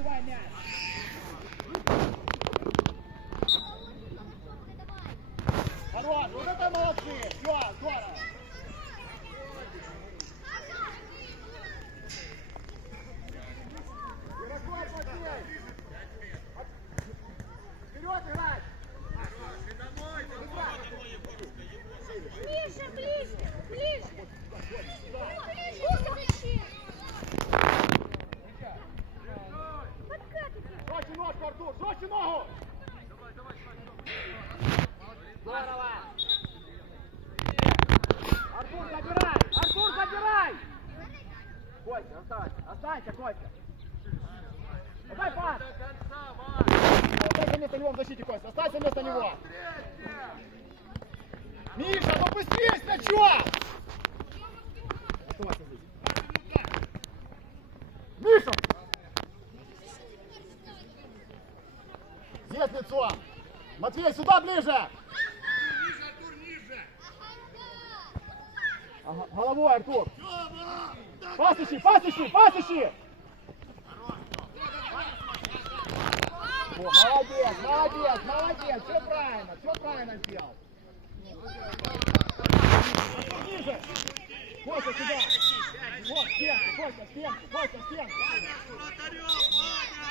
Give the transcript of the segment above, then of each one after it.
Забивай мяч. Хорош, вот это молодцы. Все, здорово. Вперед играть. Ближе, ближе. Ближе, ближе. Артур, жестче ногу. Здорово. Артур, забирай. Артур, забирай. Костя, оставайся. Останься, Костя. Дай пас. Останься вместо него в защите, Костя. Останься вместо него. Миша, ну быстрее с мячом! Оставайся здесь. Миша! Лицо! Матвей, сюда ближе! Ага, головой, Артур! Пас ищи, пас ищи, пас ищи! О, молодец, молодец, молодец, все правильно, все правильно сделал. Ниже! Костя, сюда! Вот, стенку, Костя, стенку, Костя, стенку!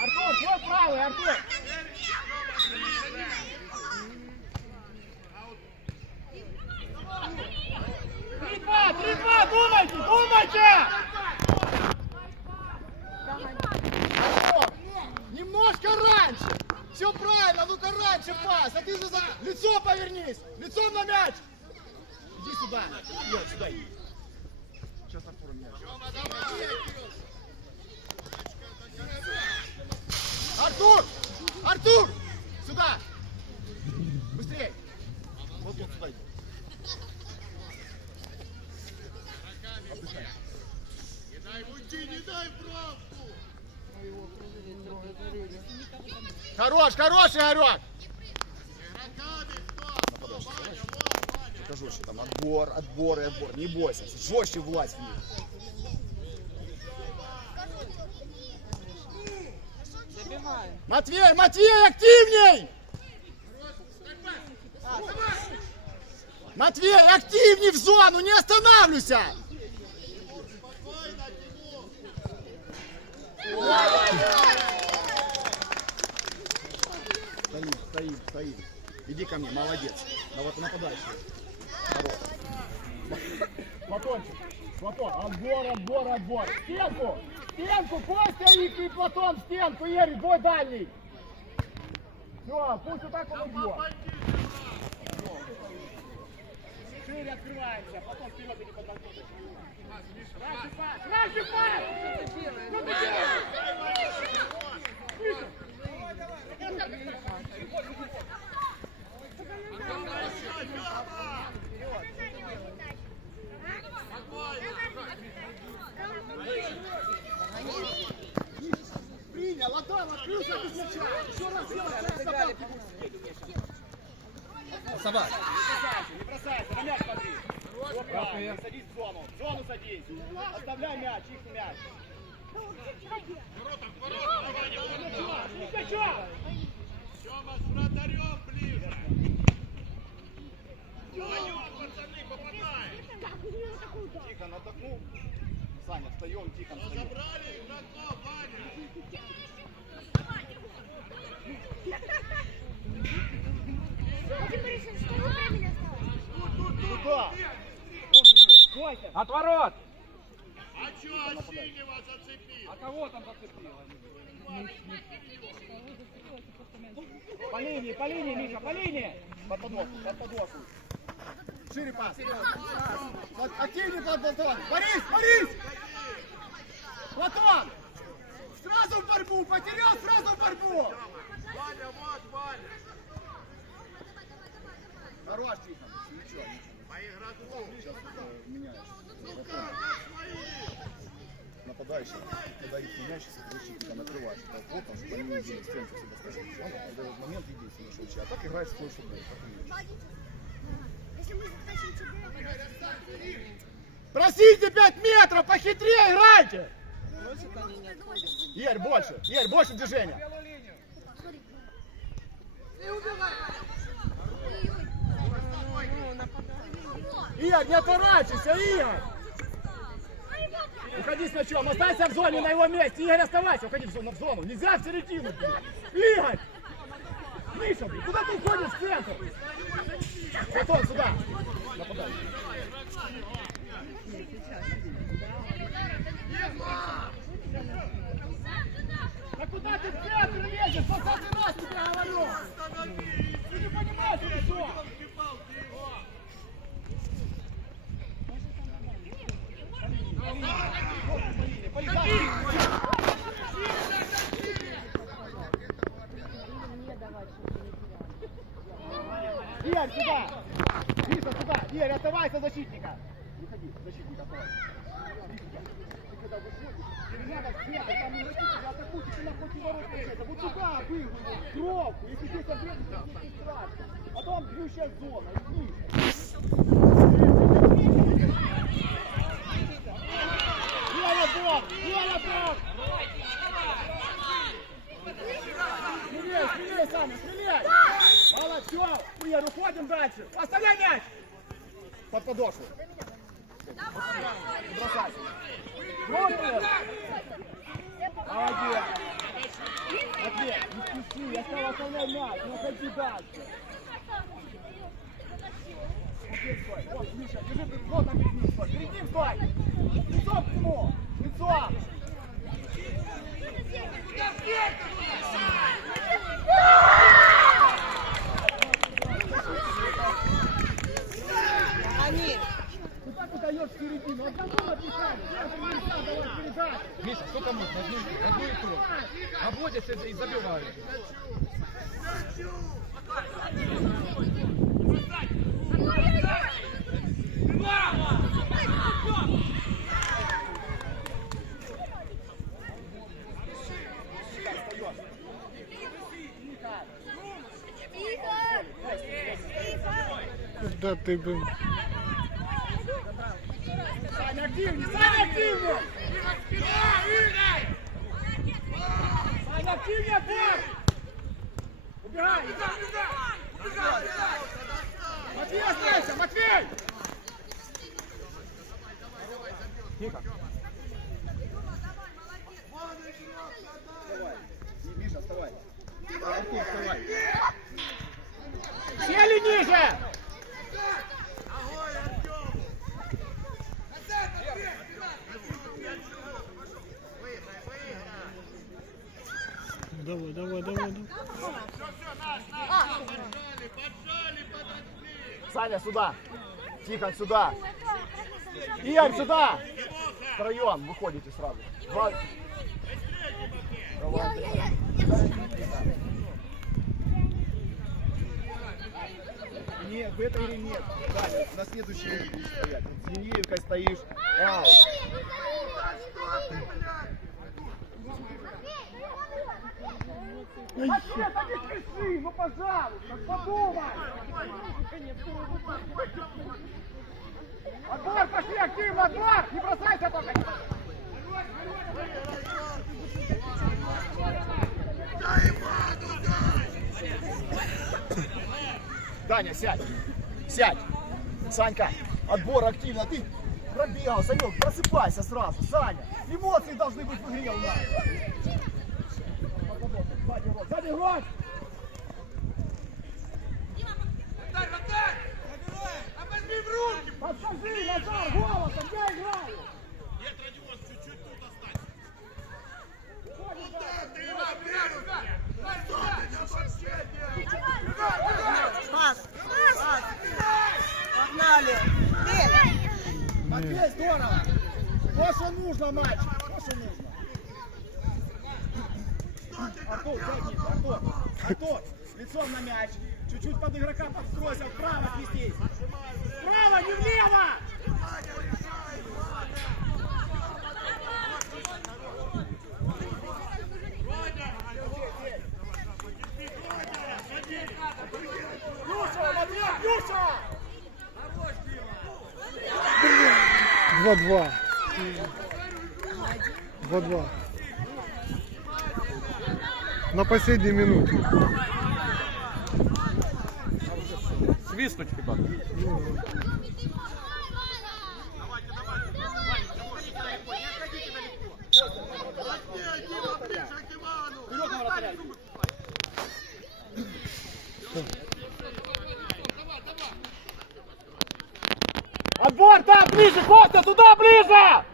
Артур, все правый, Артур! Три-два, три-два, думайте, думайте! Немножко раньше! Все правильно, ну-ка раньше пас! А ты же за... Лицо повернись! Лицом на мяч! Иди сюда! Нет, сюда иди. Артур. Артур! Сюда! Быстрей! Вот он сюда. Не дай уйти, не дай правку! Хорош, хороший Игорек! Игроками кто? Кто? Ваня, Это жестче, там отбор, отбор и отбор. Не бойся, жестче власть в них. Матвей, Матвей, активней! Матвей, активней в зону, не останавливайся! Стоим, стоим, стоим. Иди ко мне, молодец. Да вот нападающий. Хорош. Платончик, Платон, отбор, отбор, отбор. Стенку, стенку, Костя и, и Платон, в стенку, Ерик, бой дальний. Все, пусть вот так он идет. Шире открываемся, потом вперед иди под банкетом. Раньше пас, раньше пас! Что ты делаешь? Миша! Принял, Правильно, садись в зону. В зону садись. Оставляй мяч, их мяч. Ворота, ворота, ворота! Не мяча! Сема с вратарем ближе! Ваню, пацаны, попадай! Тихо, отдохнул. Саня, встаем, тихо, встаем. От ворот! А чё Осинева зацепил? А кого там зацепило? По линии, по линии, Миша, по линии. Под подноску, под подноску. Шире пас. Вот, Активнее под Платон. Борис, Борис! Платон! Сразу в борьбу, потерял сразу в борьбу. Ваня, вот, Ваня! Хорош, тихо. Ничего, ничего. Игроку! Не Просите 5 метров, похитрее играйте! не. Игорь, больше. Игорь, больше движения. Ну, Игорь, не отворачивайся, Игорь! Уходи с мячом, останься в зоне на его месте. Игорь, оставайся, уходи в зону. В зону. Нельзя в середину. блин. Игорь! Миша, блин, куда ты уходишь в центр? Антон, сюда. Нападай. Да куда ты в центр лезешь? Двадцатый раз тебе говорю. Ты не понимаешь, или что? Игорь, сюда! Миша, сюда! Игорь, оставайся защитника! Выходи, защитник, оставайся. Ты когда выходишь, тебе надо в центр, там не летите, вы атакуйте, ты напротив ворот получается. Вот сюда был, в кровку, если здесь обрезать, то здесь не страшно. А там бьющая зона, иди. Игорь, бог! Игорь, бог! Смелее, смелее, Саня, смелее! Молодец, уходим дальше. Оставляй мяч! Под подошву. Бросайся. Пробуем. Молодец. Ответ, не спеши, я сказал, оставляй мяч, не уходи дальше. Молодец, стой. Вот, Миша, держи, ты- вот там перед ним стой, перед ним стой. Лицом к нему, лицом. Они. Куда ты даешь в середину? Одному написали, центр нельзя давать передачу. Миша, что кому? Одну, одну и то. Обводятся и забивают. Да ты бы... Саня, активнее, Саня, активнее! Матвей, останься, Матвей! Тихо. Миша, вставай. Артур, вставай. Сели ниже! Давай, давай, давай, давай. Саня, сюда. Тихо, сюда. Игорь, сюда. Втроем выходите сразу. Два- Давай. Нет, в этой игре нет. Даня, на следующей стоять. Вот с Змеевкой стоишь. Аут. Ответ, а не ну пожалуйста, подумай. Отбор, пошли активно, отбор! Не бросайся только! Даня, сядь! Сядь! Санька, отбор активно, ты пробегал, Санек, просыпайся сразу, Саня! Эмоции должны быть в игре у нас! Подскажи, Назар, голосом, я играю! Пас. Пас. Погнали. Матвей, здорово! Что нужно! То, что нужно! Артур, Артур, лицом на мяч! Чуть-чуть под игрока подстройся, вправо сместись! Вправо, не влево! Юша! Два-два. 2-2. На последней минуте. Свистнуть хіба. Отбор, там, ближе, Костя, туда, ближе!